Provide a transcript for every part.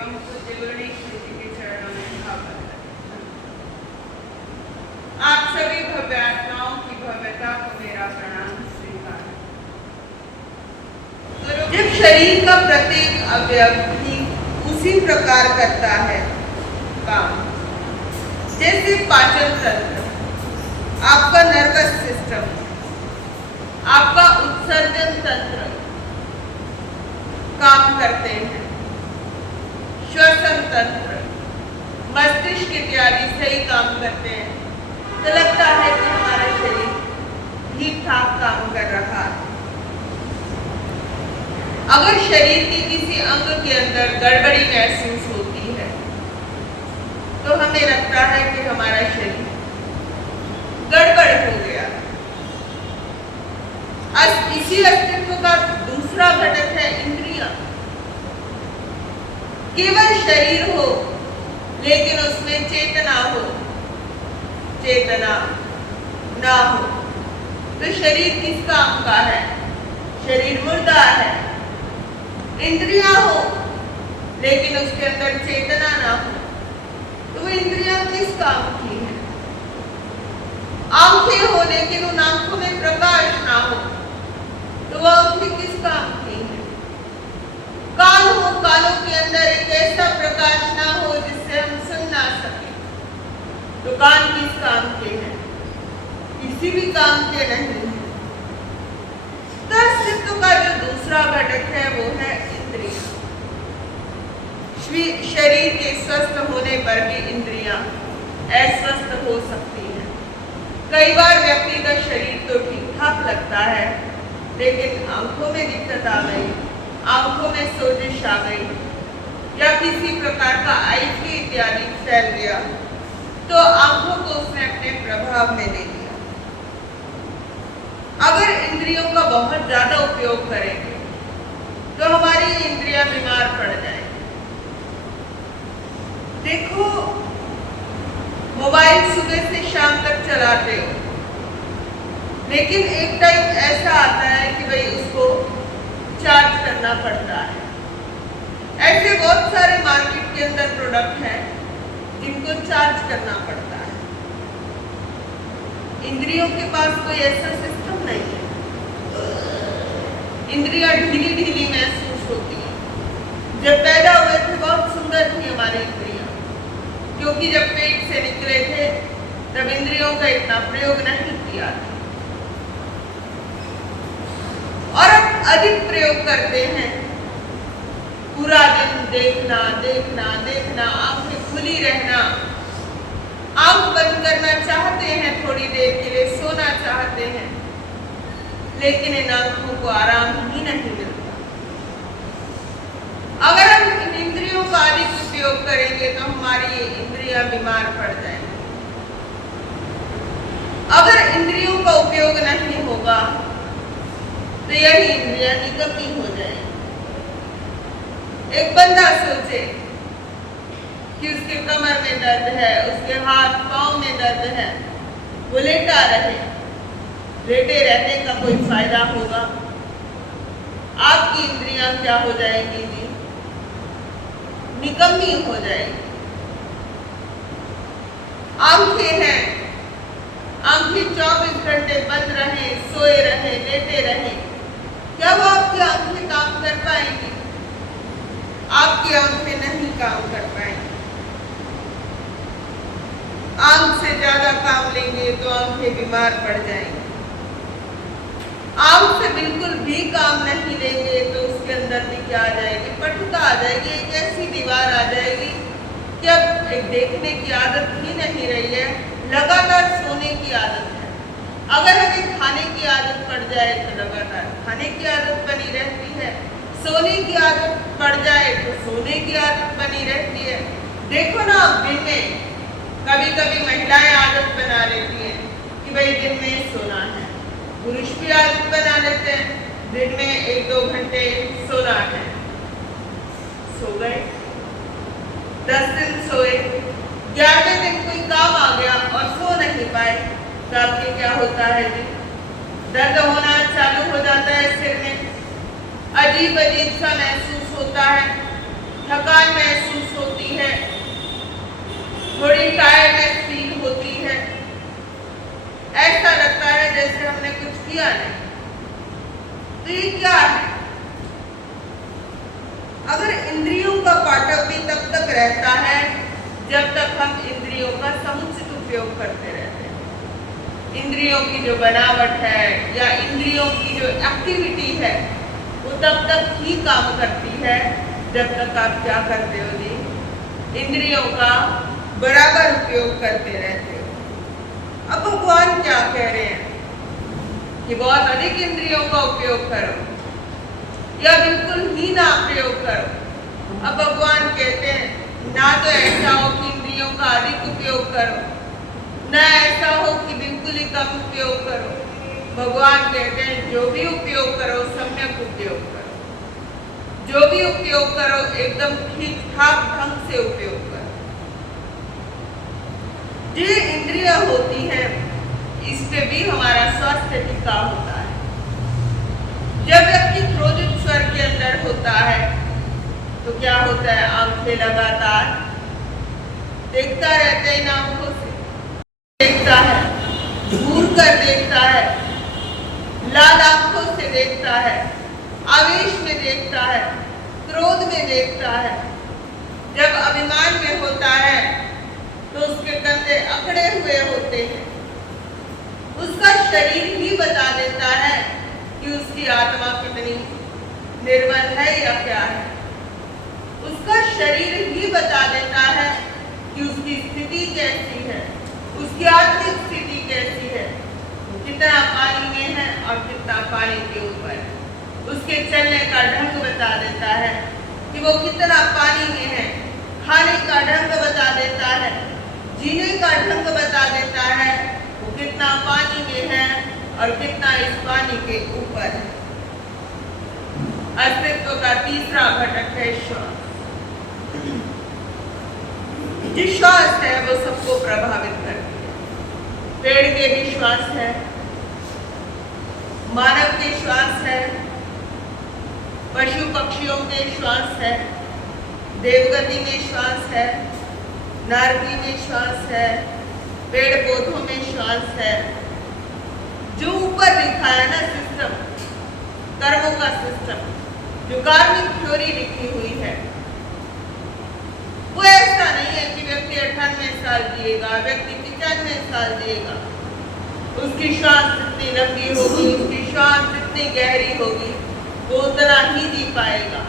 एवं पूज्य गणेश जी के चरणों में भाव। आप सभी भव्य आत्माओं की भव्यता को मेरा प्रणाम स्वीकार। जब शरीर का प्रत्येक अवयव भी उसी प्रकार करता है काम, जैसे पाचन तंत्र, आपका नर्वस सिस्टम, आपका उत्सर्जन तंत्र काम करते हैं, श्वसन तंत्र, मस्तिष्क इत्यादि सही काम करते हैं, तो लगता है कि हमारा शरीर ठीक ठाक काम कर रहा है। अगर शरीर के किसी अंग के अंदर गड़बड़ी महसूस होती है तो हमें लगता है कि हमारा शरीर गड़बड़ हो गया। इसी अस्तित्व का दूसरा घटक है इंद्रियां। केवल शरीर हो लेकिन उसमें चेतना हो, चेतना ना हो तो शरीर किस काम का है? शरीर मुर्दा है। इंद्रियां हो लेकिन उसके अंदर चेतना ना हो तो वो इंद्रियां किस काम की है? आंखें हो लेकिन उन आंखों में प्रकाश ना हो तो वह आंखें किस काम की है? कान हो, कानों के अंदर एक ऐसा प्रकाश ना हो जिससे हम सुन ना सके तो कान किस काम के हैं? किसी भी काम के नहीं है। तो अस्तित्व का जो दूसरा घटक है वो है इंद्रियां। शरीर के स्वस्थ होने पर भी इंद्रियां अस्वस्थ हो सकती हैं। कई बार व्यक्ति का शरीर तो ठीक ठाक लगता है लेकिन आंखों में दिक्कत आ गई, आंखों में सोजिश आ गई या किसी प्रकार का आईवी इत्यादि फैल गया तो आंखों को उसने अपने प्रभाव में ले लिया। अगर इंद्रियों का बहुत ज्यादा उपयोग करेंगे तो हमारी इंद्रियां बीमार पड़ जाएंगी। देखो, मोबाइल सुबह से शाम तक चलाते हो लेकिन एक टाइम ऐसा आता है कि भाई उसको चार्ज करना पड़ता है। ऐसे बहुत सारे मार्केट के अंदर प्रोडक्ट हैं जिनको चार्ज करना पड़ता है। इंद्रियों के पास कोई ऐसा सिस्टम नहीं है। इंद्रियां ढीली ढीली महसूस होती हैं। जब पैदा हुए थे बहुत सुंदर थी हमारी इंद्रियां, क्योंकि जब पेट से निकले थे तब इंद्रियों का इतना प्रयोग नहीं किया था और अब अधिक प्रयोग करते हैं। पूरा दिन देखना देखना देखना, आंखें खुली रहना, आंख बंद करना चाहते हैं, थोड़ी देर के लिए सोना चाहते हैं लेकिन इन आंखों को आराम ही नहीं मिलता। अगर हम इन इंद्रियों का अधिक उपयोग करेंगे तो हमारी ये इंद्रियां बीमार पड़ जाएंगी। अगर इंद्रियों का उपयोग नहीं होगा तो यही इंद्रियां निकम्मी हो जाएंगी। एक बंदा सोचे कि उसके कमर में दर्द है, उसके हाथ पांव में दर्द है, वो लेटा रहे। लेटे रहने का कोई फायदा होगा? आपकी इंद्रियां क्या हो जाएंगी जी? निकम्मी हो जाएगी। आंखें हैं, आंखें 24 घंटे बंद रहे, सोए रहे, लेटे रहे, क्या वो आपकी आंखें काम कर पाएंगी? आपकी आंखें नहीं काम कर पाएंगी। आंख से ज्यादा काम लेंगे तो आंखें बीमार पड़ जाएंगी। आंख से बिल्कुल भी काम नहीं लेंगे तो उसके अंदर भी क्या आ जाएगी? पटुता आ जाएगी। एक ऐसी दीवार आ जाएगी कि अब एक देखने की आदत ही नहीं रही है, लगातार सोने की आदत है। अगर हमें खाने की आदत पड़ जाए तो लगातार खाने की आदत बनी रहती है, सोने की आदत पड़ जाए तो सोने की आदत बनी रहती है। देखो ना, दिन में कभी कभी महिलाएं आदत बना लेती हैं कि भाई दिन में सोना है, पुरुष भी आदत बना लेते हैं दिन में 1-2 घंटे सोना है। सो गए, 10 दिन सोए, 11वें दिन कोई काम आ गया और सो नहीं पाए तो आपके क्या होता है जी? दर्द होना चालू हो जाता है सिर में, अजीब अजीब सा महसूस होता है, थकान महसूस होती है, थोड़ी टायर्डनेस फील होती है, ऐसा लगता है जैसे हमने कुछ किया नहीं। तो ये क्या है? अगर इंद्रियों का पाठक भी तब तक रहता है जब तक हम इंद्रियों का समुचित उपयोग करते रहते हैं। इंद्रियों की जो बनावट है या इंद्रियों की जो एक्टिविटी है वो तब तक ही काम करती है जब तक आप क्या करते हो जी, इंद्रियों का बराबर उपयोग करते रहते हो। अब भगवान क्या कह रहे हैं कि बहुत अधिक इंद्रियों का उपयोग करो या बिल्कुल ही ना प्रयोग करो। अब भगवान कहते हैं ना तो ऐसा हो कि इंद्रियों का अधिक उपयोग करो, ना ऐसा हो कि बिल्कुल ही कम उपयोग करो। भगवान कहते हैं जो भी उपयोग करो सम्यक उपयोग करो, जो भी उपयोग करो एकदम ठीक ठाक ढंग से उपयोग करो। जो इंद्रियां होती हैं इस पे भी हमारा स्वास्थ्य टिका होता है। जब व्यक्ति क्रोधित स्वर के अंदर होता है तो क्या होता है, आंखें लगातार देखता रहते हैं, आंखों से देखता है, घूर कर देखता है, लाल आंखों से देखता है, आवेश में देखता है, क्रोध में देखता है। जब अभिमान में होता है तो उसके कंधे अकड़े हुए होते हैं। उसका शरीर ही बता देता है कि उसकी आत्मा कितनी निर्मल है या क्या है। उसका शरीर ही बता देता है कि उसकी स्थिति कैसी है, उसकी आर्थिक स्थिति कैसी है, कितना पानी में है और कितना पानी के ऊपर है। उसके चलने का ढंग बता देता है कि वो कितना पानी में है, खाने का ढंग बता देता है, जीने का ढंग बता देता है, वो कितना पानी में है और कितना इस पानी के ऊपर है। अस्तित्व का तीसरा घटक है श्वास। जो श्वास है वो सबको प्रभावित करती है। पेड़ के भी श्वास है, मानव के श्वास है, पशु पक्षियों के श्वास है, देवगति में श्वास है, नारदी में श्वास है, पेड़ पौधों में श्वास है। जो ऊपर लिखा है ना सिस्टम, कर्मों का सिस्टम, जो कार्मिक थ्योरी लिखी हुई है, वो ऐसा नहीं है कि व्यक्ति 98 साल जिएगा, व्यक्ति 95 साल जिएगा। उसकी श्वास जितनी लंबी होगी, उसकी श्वास जितनी गहरी होगी, वो उतना ही जी पाएगा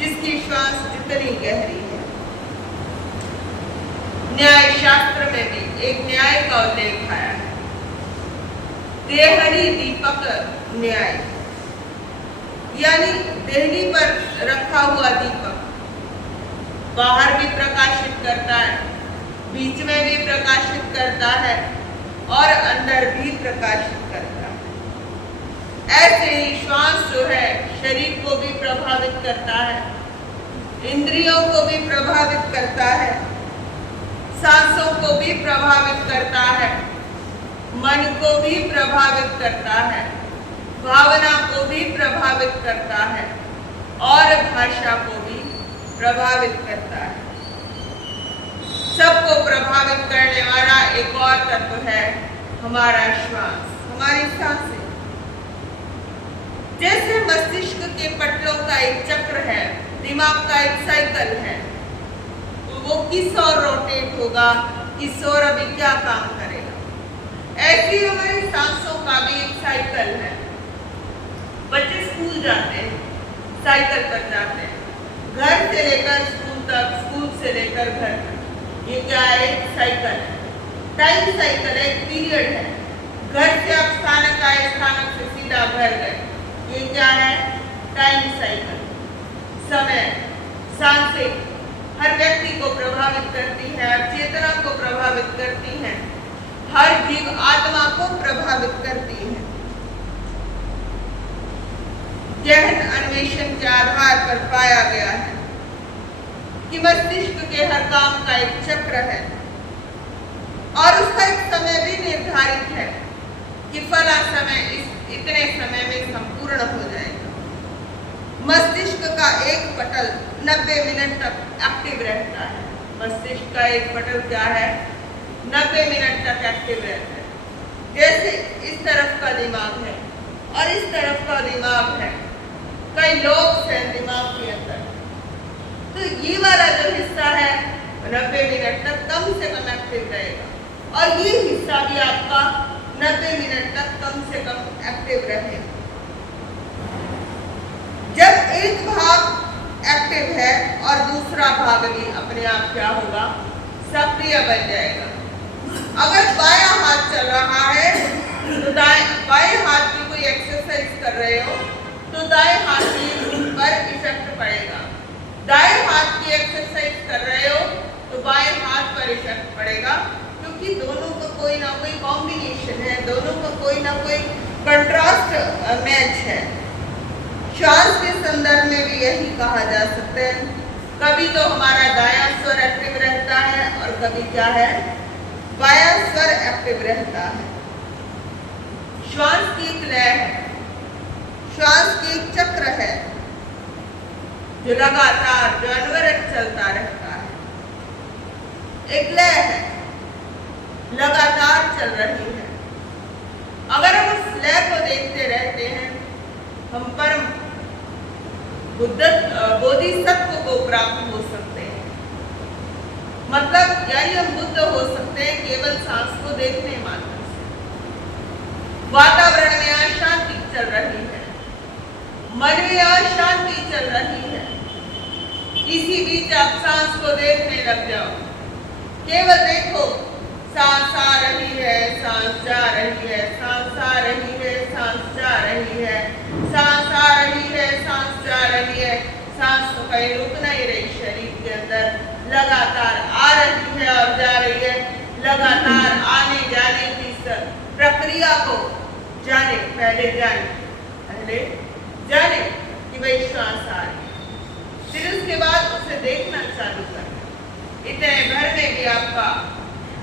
जिसकी श्वास जितनी गहरी है। न्याय शास्त्र में भी एक न्याय का उल्लेख आया है, देहरी दीपक न्याय, यानी देहरी पर रखा हुआ दीपक बाहर भी प्रकाशित करता है, बीच में भी प्रकाशित करता है और अंदर भी प्रकाशित करता है। ऐसे ही श्वास जो है शरीर को भी प्रभावित करता है, इंद्रियों को भी प्रभावित करता है, सांसों को भी प्रभावित करता है, मन को भी प्रभावित करता है, भावना को भी प्रभावित करता है और भाषा को भी प्रभावित करता है। सबको प्रभावित करने वाला एक और तत्व है हमारा श्वास, हमारी सांसें। जैसे मस्तिष्क के पटलों का एक चक्र है, दिमाग का एक साइकिल है, तो वो किस ओर रोटेट होगा, किस ओर अभी क्या काम करेगा। ऐसी हमारी सांसों का भी एक साइकिल है। बच्चे स्कूल जाते हैं, साइकिल पर जाते हैं, घर से लेकर स्कूल तक, स्कूल से लेकर घर तक। ये क्या है? साइकिल है, टाइम साइकिल है, पीरियड है। घर से आप स्थानक आए, स्थानक से सीधा घर गए, ये क्या है? Time cycle. समय, सांसें हर व्यक्ति को प्रभावित करती है, हर चेतना को प्रभावित करती है, हर जीव आत्मा को प्रभावित करती है। गहन अन्वेषण के आधार पर पाया गया है कि मस्तिष्क के हर काम का एक चक्र है और उसका एक समय भी निर्धारित है कि फला समय इतने समय में संपूर्ण हो जाएगा। मस्तिष्क का का एक पटल 90 मिनट तक एक्टिव रहता है। मस्तिष्क का एक पटल क्या है? 90 मिनट तक एक्टिव रहता है। जैसे इस तरफ का दिमाग है और इस तरफ का दिमाग है, कई लोग हैं दिमाग के अंदर, तो ये वाला जो हिस्सा है 90 मिनट तक कम से कम एक्टिव रहेगा और ये हिस्सा भी आपका 90 मिनट तक कम से कम एक्टिव रहेगा। जब एक भाग एक्टिव है और दूसरा भाग भी अपने आप क्या होगा? सक्रिय बन जाएगा। अगर बायां हाथ चल रहा है तो बाएं हाथ की कोई एक्सरसाइज कर रहे हो तो दाएं हाथ की पर इफेक्ट पड़ेगा। दाएं हाथ की एक्सरसाइज कर रहे हो तो बाएं हाथ पर इफेक्ट पड़ेगा, क्योंकि दोनों का कोई ना कोई कॉम्बिनेशन है, दोनों का कोई ना कोई कंट्रास्ट मैच है। श्वास के संदर्भ में भी यही कहा जा सकता है। कभी तो हमारा दायां स्वर एक्टिव रहता है और कभी क्या है? बायां स्वर एक्टिव रहता है। श्वास की एक लय है, श्वास की एक चक्र है जो लगातार, जो अनवरत चलता रहता है। एक लय है, लगातार चल रही है। अगर हम उस लय को देखते रहते हैं, हम परम बोधिसत्व को प्राप्त हो सकते हैं। मतलब यानी हम बुद्ध हो सकते हैं केवल सांस को देखने मात्र से। वातावरण में अशांति चल रही है, मन में अशांति चल रही है, इसी बीच आप सांस को देखने लग जाओ। केवल देखो, सांस आ रही है, सांस जा रही है, सांस आ रही है, सांस जा रही है, सांस आ रही है, सांस जा रही है। सांस तो कहीं रुक नहीं रही शरीर के अंदर, लगातार आ रही है और जा रही है। लगातार आने जाने की प्रक्रिया को जाने, पहले जाने कि भाई श्वास आ रही है, फिर उसके बाद उसे देखना चालू करें। इतने भर में भी आपका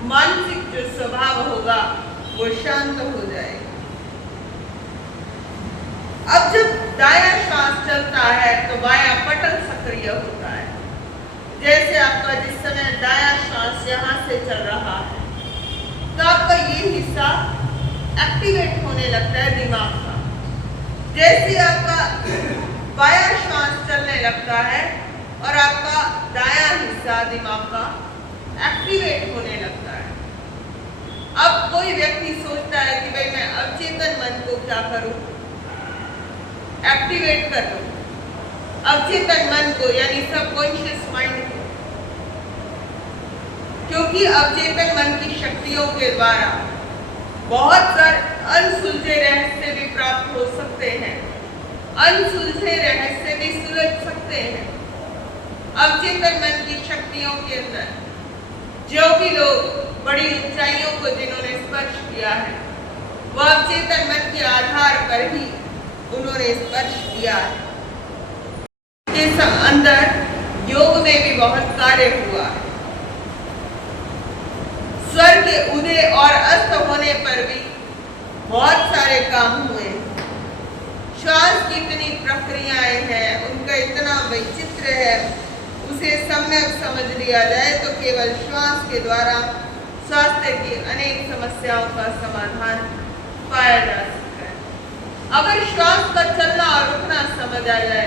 मानसिक जो स्वभाव होगा वो शांत हो जाएगा। अब जब दायां श्वास चलता है तो बायां पटल सक्रिय होता है। जैसे आपका जिस समय दायां श्वास यहाँ से चल रहा है तो आपका ये हिस्सा एक्टिवेट होने लगता है दिमाग का। जैसे आपका बायां श्वास चलने लगता है और आपका दायां हिस्सा दिमाग का एक्टिवेट होने लगता है। अब कोई व्यक्ति सोचता है कि भाई मैं अवचेतन मन को क्या करूं? एक्टिवेट कर दूं अवचेतन मन को, यानी सबकॉन्शियस माइंड को, क्योंकि अवचेतन मन की शक्तियों के द्वारा बहुत सारे अनसुलझे रहस्य भी प्राप्त हो सकते हैं, अनसुलझे रहस्य भी सुलझ सकते हैं। अवचेतन मन की शक्तियों के अंदर जो भी लोग बड़ी ऊंचाइयों को जिन्होंने स्पर्श किया है, वह अवचेतन मन के आधार पर ही उन्होंने स्पर्श किया है। इस अंदर योग में भी बहुत कार्य हुआ है। स्वर के उदय और अस्त होने पर भी बहुत सारे काम हुए। श्वास की इतनी प्रक्रियाएं हैं, उनका इतना वैचित्र है, उसे सम्यक समझ लिया जाए तो केवल श्वास के द्वारा स्वास्थ्य की अनेक समस्याओं का समाधान पाया जा सकता है। अगर श्वास का चलना और रुकना समझ आ जाए,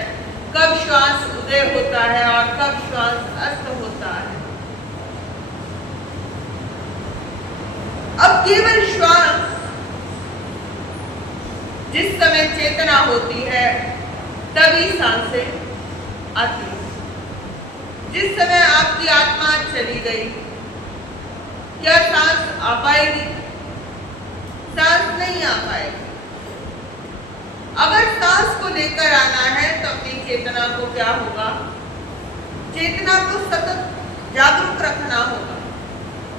कब श्वास उदय होता है और कब श्वास अस्त होता है। अब केवल श्वास जिस समय चेतना होती है तभी सांसें आती है। जिस समय आपकी आत्मा चली गई, क्या सांस आ पाएगी? सांस नहीं आ पाएगी। अगर सांस को लेकर आना है तो अपनी चेतना को क्या होगा? चेतना को सतत जागरूक रखना होगा।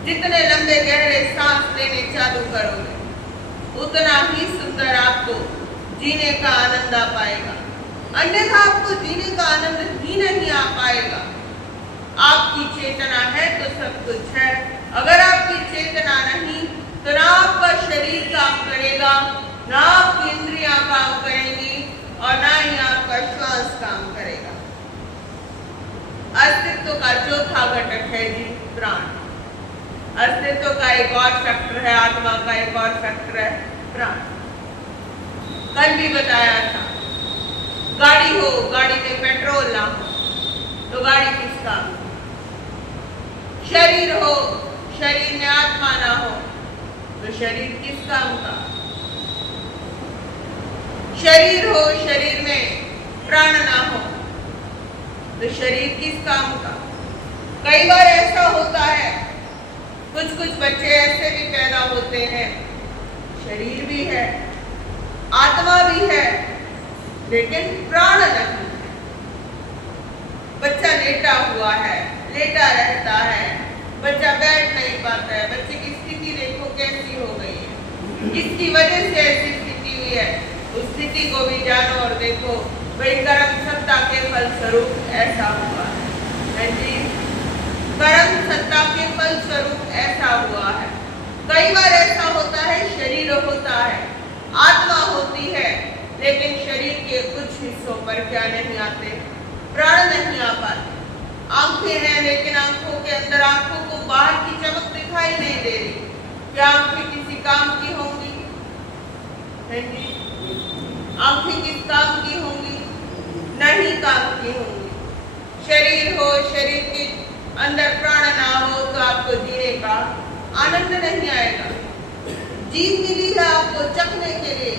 जितने लंबे गहरे सांस लेने चालू करोगे, उतना ही सुंदर आपको जीने का आनंद आ पाएगा। अन्यथा आपको जीने का आनंद ही नहीं आ पाएगा। आपकी चेतना है तो सब कुछ है। अगर आपकी चेतना नहीं तो ना आपका शरीर काम करेगा, ना आपकी इंद्रियां काम करेंगी और ना ही आप आपका श्वास काम करेगा। अस्तित्व का चौथा घटक है जी प्राण। अस्तित्व का एक और फैक्टर है, आत्मा का एक और फैक्टर है प्राण। कल भी बताया था, गाड़ी हो, गाड़ी में पेट्रोल ना हो तो गाड़ी किस काम की? शरीर हो, शरीर में आत्मा ना हो तो शरीर किस काम का? शरीर हो, शरीर में प्राण ना हो तो शरीर किस काम का? कई बार ऐसा होता है, कुछ कुछ बच्चे ऐसे भी पैदा होते हैं, शरीर भी है, आत्मा भी है, लेकिन प्राण नहीं है। बच्चा लेटा हुआ है, लेटा रहता है, बच्चा बैठ नहीं पाता है। बच्चे की स्थिति देखो कैसी हो गई है, किसकी वजह से ऐसी स्थिति हुई है, उस स्थिति को भी जानो और देखो भाई कर्म सत्ता के फलस्वरूप ऐसा हुआ है जी। कर्म सत्ता के फलस्वरूप ऐसा हुआ है। कई बार ऐसा होता है, शरीर होता है, आत्मा होती है, लेकिन शरीर के कुछ हिस्सों पर क्या नहीं आते? प्राण नहीं आ पाते। आंखें हैं, लेकिन आंखों के अंदर, आंखों को बाहर की चमक दिखाई नहीं दे रही। क्या आंखें किसी काम की होंगी? नहीं, आंखें किस काम की होंगी? नहीं काम की होंगी। शरीर हो, शरीर के अंदर प्राण ना हो तो आपको जीने का आनंद नहीं आएगा। जीभ मिली है आपको चखने के लिए।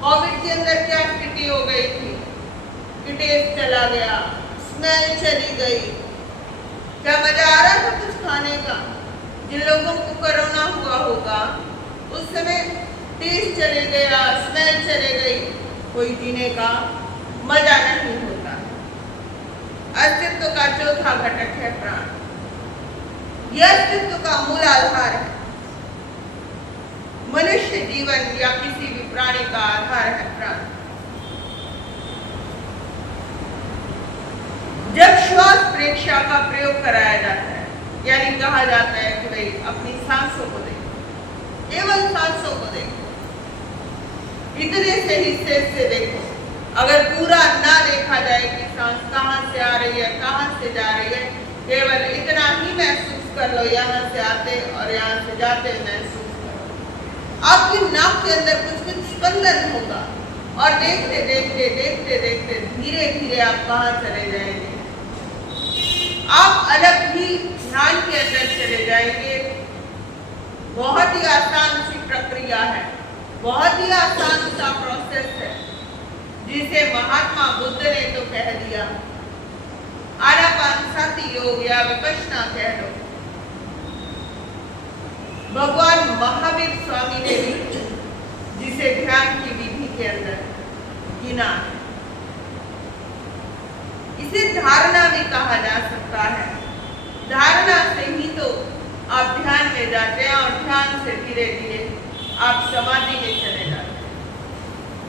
कोविड के अंदर क्या स्थिति हो गई थी? टेस्ट चला गया, स्मेल चली गई। क्या मजा आ रहा था कुछ खाने का? जिन लोगों को कोरोना हुआ होगा उस समय टेस्ट चले गया, स्मेल चले गई, कोई जीने का मजा नहीं होता। अस्तित्व का चौथा घटक है प्राण। यह अस्तित्व का मूल आधार है। मनुष्य जीवन या किसी भी प्राणी का आधार है प्राण। जब श्वास प्रेक्षा का प्रयोग कराया जाता है, यानी कहा जाता है कि भाई अपनी सांसों को देखो, केवल सांसों को देखो, इतने से हिस्से से देखो। अगर पूरा ना देखा जाए कि सांस कहाँ से आ रही है, कहाँ से जा रही है, केवल इतना ही महसूस कर लो, यहाँ से आते और यहाँ से जाते महसूस करो। आपकी नाक के अंदर कुछ कुछ स्पंदन होगा और देखते देखते देखते देखते धीरे धीरे आप कहाँ चले जाएंगे? आप अलग ही ध्यान के अंदर चले जाएंगे। बहुत ही आसान सी प्रक्रिया है, बहुत ही आसान सा प्रोसेस है, जिसे महात्मा बुद्ध ने तो कह दिया आनापानसति योग या विपश्यना कह लो। भगवान महावीर स्वामी ने भी जिसे ध्यान की विधि के अंदर गिना है। इसे धारणा भी कहा जा सकता है। धारणा से ही तो आप ध्यान में जाते हैं और ध्यान से धीरे धीरे आप समाधि में चले जाते हैं।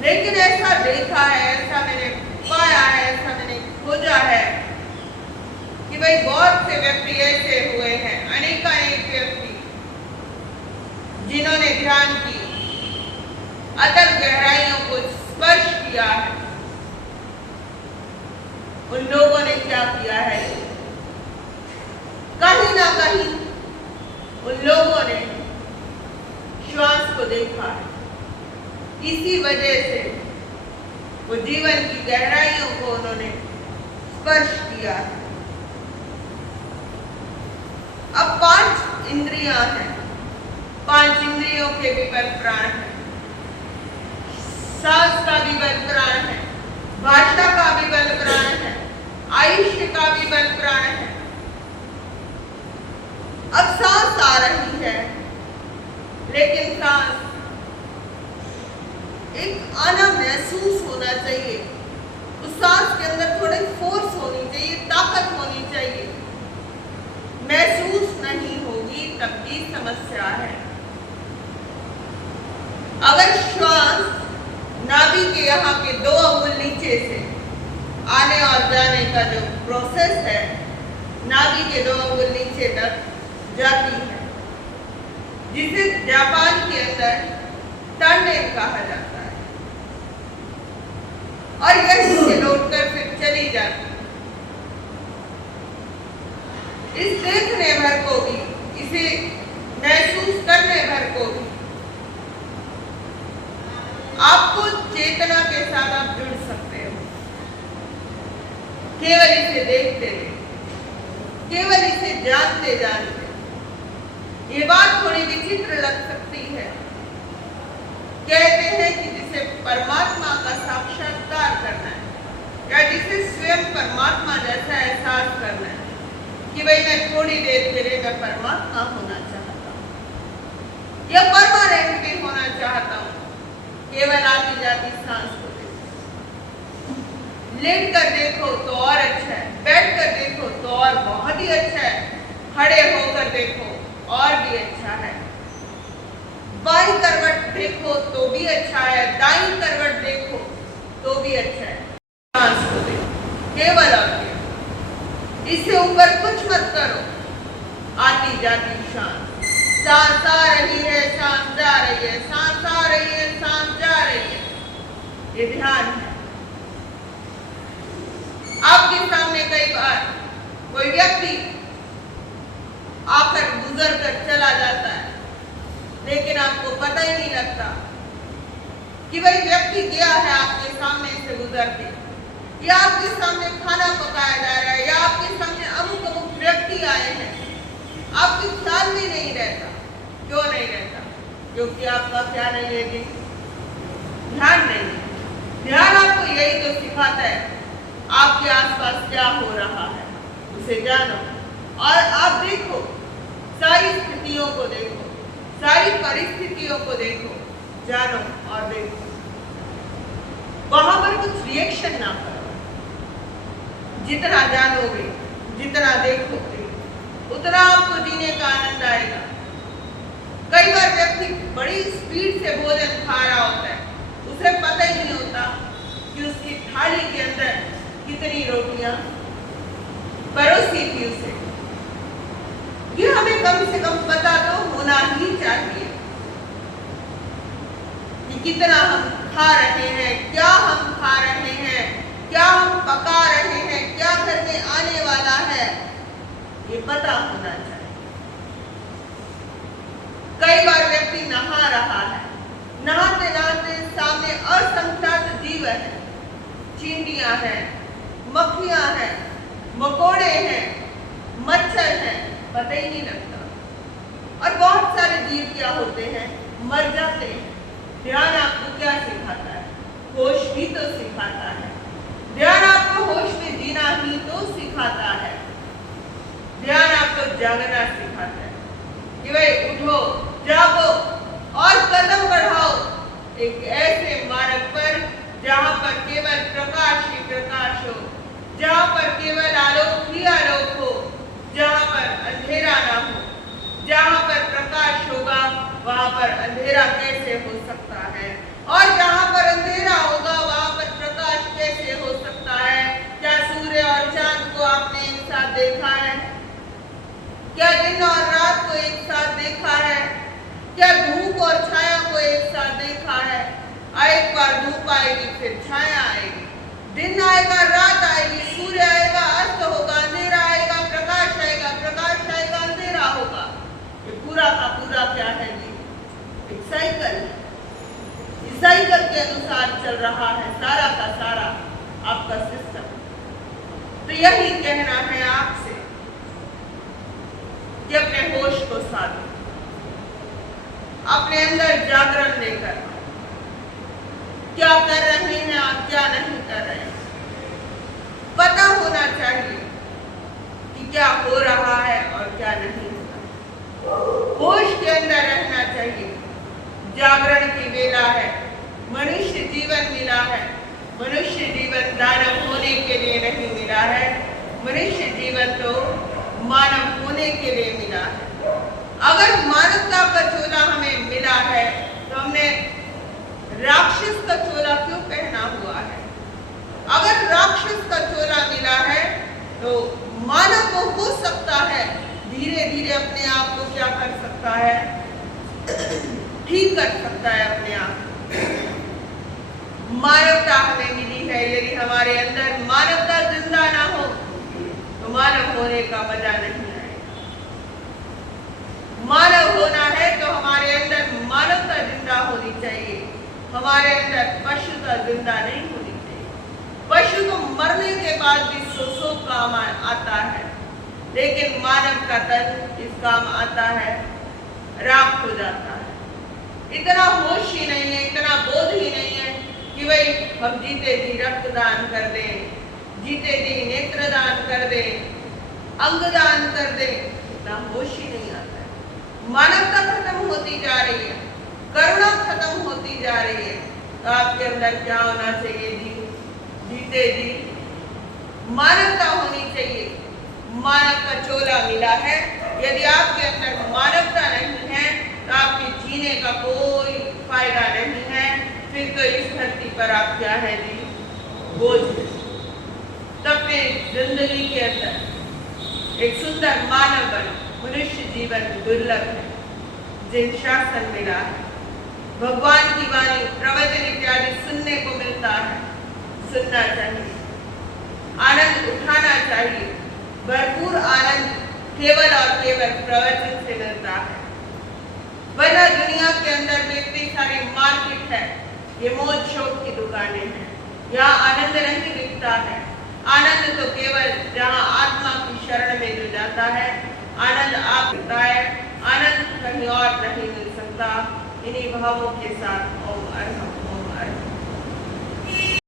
लेकिन ऐसा देखा है, ऐसा मैंने पाया है, ऐसा मैंने खोजा है कि भाई बहुत से व्यक्ति ऐसे हुए हैं, अनेकानेक व्यक्ति जिन्होंने ध्यान की अतल गहराइयों को स्पर्श किया है। उन लोगों ने क्या किया है? कहीं ना कहीं उन लोगों ने श्वास को देखा है। इसी वजह से वो जीवन की गहराइयों को उन्होंने स्पर्श किया है। अब 5 इंद्रियां हैं, 5 इंद्रियों के भी बल प्राण है। सांस का भी बल प्राण है, भाषा का भी बल प्राण है, आयुष्य का भी बल प्राण है। अब सांस आ रही है, लेकिन सांस एक आना महसूस होना चाहिए। उस सांस के अंदर थोड़ी फोर्स होनी चाहिए, ताकत होनी चाहिए। महसूस नहीं होगी तब की समस्या है। अगर श्वास नाभि के यहाँ के 2 अंगुल नीचे से आने और जाने का जो प्रोसेस है, नाभि के 2 अंगुल नीचे तक जाती है, जिसे जापान के अंदर टनल कहा जाता है। और यहीं से लौटकर फिर चली जाती। इस देखने भर को भी, इसे महसूस करने भर को भी आपको चेतना के साथ आप जुड़ सकते हो, केवल इसे देखते हुए, केवल इसे जानते जानते। ये बात थोड़ी विचित्र लग सकती है। कहते हैं कि जिसे परमात्मा का साक्षात्कार करना है या जिसे स्वयं परमात्मा जैसा एहसास करना है कि भाई मैं थोड़ी देर के लिए मैं परमात्मा होना चाहता हूँ या परमानेंट भी होना चाहता हूँ, केवल आती जाती सांस को देखो, लेट कर देखो तो और अच्छा है, बैठ कर देखो तो और बहुत ही अच्छा है, खड़े होकर देखो और भी अच्छा है, बाईं करवट देखो तो भी अच्छा है, दाईं करवट देखो तो भी अच्छा है। सांस को देखो, केवल और केवल, इससे ऊपर कुछ मत करो। आती जाती सांस, सांस आ रही है, सांस जा रही है, सांस आ रही है, सांस जा रही है, ये ध्यान है। आपके सामने कई बार कोई व्यक्ति आकर गुजर कर चला जाता है, लेकिन आपको पता ही नहीं लगता कि वही व्यक्ति गया है आपके सामने से गुजर के, या आपके सामने खाना पकाया जा रहा है, या आपके सामने अमुक अमुक व्यक्ति आए हैं, आपके ख्याल में नहीं रहता। क्यों नहीं रहता? क्योंकि आपका क्या नहीं है जी, ध्यान नहीं है। ध्यान आपको यही तो सिखाता है आपके आसपास क्या हो रहा है, उसे जानो और आप देखो, सारी स्थितियों को देखो, सारी परिस्थितियों को देखो, जानो और देखो। वहां पर कुछ रिएक्शन ना करो। जितना जानोगे, जितना देखोगे, उतना आपको जीने का आनंद आएगा। कई बार व्यक्ति बड़ी स्पीड से भोजन खा रहा होता है, उसे पता ही नहीं होता कि उसकी थाली के अंदर कितनी रोटियां परोसी थी उसे। ये हमें कम से कम पता तो होना ही चाहिए कि कितना हम खा रहे हैं, क्या हम खा रहे हैं, क्या हम पका रहे हैं, क्या घर में आने वाला है, ये पता होना चाहिए। कई बार व्यक्ति नहा रहा है, नहाते नहाते सामने असंख्यात जीव है, चींटियां हैं, मक्खियां हैं, मकोड़े हैं, मच्छर हैं, पता ही नहीं लगता। और बहुत सारे जीव क्या होते हैं, मर जाते हैं। ध्यान आपको क्या सिखाता है? होश भी तो सिखाता है। ध्यान आपको होश में जीना ही तो सिखाता है। ध्यान आपको जागना सिखाता है कि भाई उठो, जागो और कदम बढ़ाओ एक ऐसे मार्ग पर जहां पर केवल प्रकाश ही प्रकाश हो, जहां पर केवल आलोक ही आलोक हो, जहां पर अंधेरा ना हो। जहां पर प्रकाश होगा वहां पर अंधेरा कैसे हो सकता है, और जहां पर अंधेरा होगा वहां पर प्रकाश कैसे हो सकता है? क्या सूर्य और चांद को आपने एक साथ देखा है? क्या दिन और रात को एक साथ देखा है? क्या धूप और छाया को एक साथ देखा है? एक बार धूप आएगी, फिर छाया आएगी, दिन आएगा, रात आएगी, सूर्य आएगा, अस्त होगा, अंधेरा आएगा, प्रकाश आएगा, प्रकाश आएगा, अंधेरा होगा। ये पूरा का पूरा क्या है जी? एक साइकिल है। इस साइकिल के अनुसार चल रहा है सारा का सारा आपका सिस्टम। तो यही कहना है आपसे कि अपने होश को साधो, अपने अंदर जागरण लेकर क्या कर रहे हैं और क्या नहीं कर रहे हैं पता होना चाहिए कि क्या हो रहा है और क्या नहीं हो रहा। होश के अंदर रहना चाहिए। जागरण की वेला है, मनुष्य जीवन मिला है। मनुष्य जीवन दानव होने के लिए नहीं मिला है, मनुष्य जीवन तो मानव होने के लिए मिला है। अगर मानवता का चोला हमें मिला है तो हमने राक्षस का चोला क्यों पहना हुआ है? अगर राक्षस का चोला मिला है तो मानव को हो सकता है धीरे धीरे अपने आप को क्या कर सकता है, ठीक कर सकता है अपने आप। मानवता हमें मिली है, ये हमारे अंदर मानवता जिंदा ना हो तो मानव होने का मजा नहीं आएगा। मानव होना है तो हमारे अंदर मानवता जिंदा होनी चाहिए, हमारे अंदर पशुता जिंदा नहीं होनी चाहिए। पशु तो मरने के बाद भी सौ काम आता है, लेकिन मानव का तन इस काम आता है, राख हो जाता है। इतना होश ही नहीं है, इतना बोध ही नहीं है कि भाई हम जीते जी रक्तदान कर दें, जीते जी नेत्रदान कर दें, अंगदान कर दें, इतना होश ही नहीं आता है। मानवता खत्म होती जा रही है, करुणा खत्म होती जा रही है। तो आपके अंदर क्या होना चाहिए जी? जीते जी मानवता होनी चाहिए। मानव का चोला मिला है, यदि आपके अंदर मानवता नहीं है तो आपके जीने का कोई फायदा नहीं है। फिर तो इस धरती पर आप क्या है जी? बोझ। तब जिंदगी के अंदर एक सुंदर मानव बन, मनुष्य जीवन दुर्लभ है। जिन शासन मिला है, भगवान की वाणी, प्रवचन इत्यादि सुनने को मिलता है, सुनना चाहिए, आनंद उठाना चाहिए। भरपूर आनंद केवल और केवल प्रवचन से मिलता है, वरना दुनिया के अंदर में इतनी सारी मार्केट है, ये मौज शौक की दुकानें हैं, यहाँ आनंद नहीं दिखता है। आनंद तो केवल जहाँ आत्मा की शरण में जो जाता है, आनंद आप मिलता है, आनंद कहीं और नहीं मिल सकता। इन्हीं भावों के साथ ओम अरहम।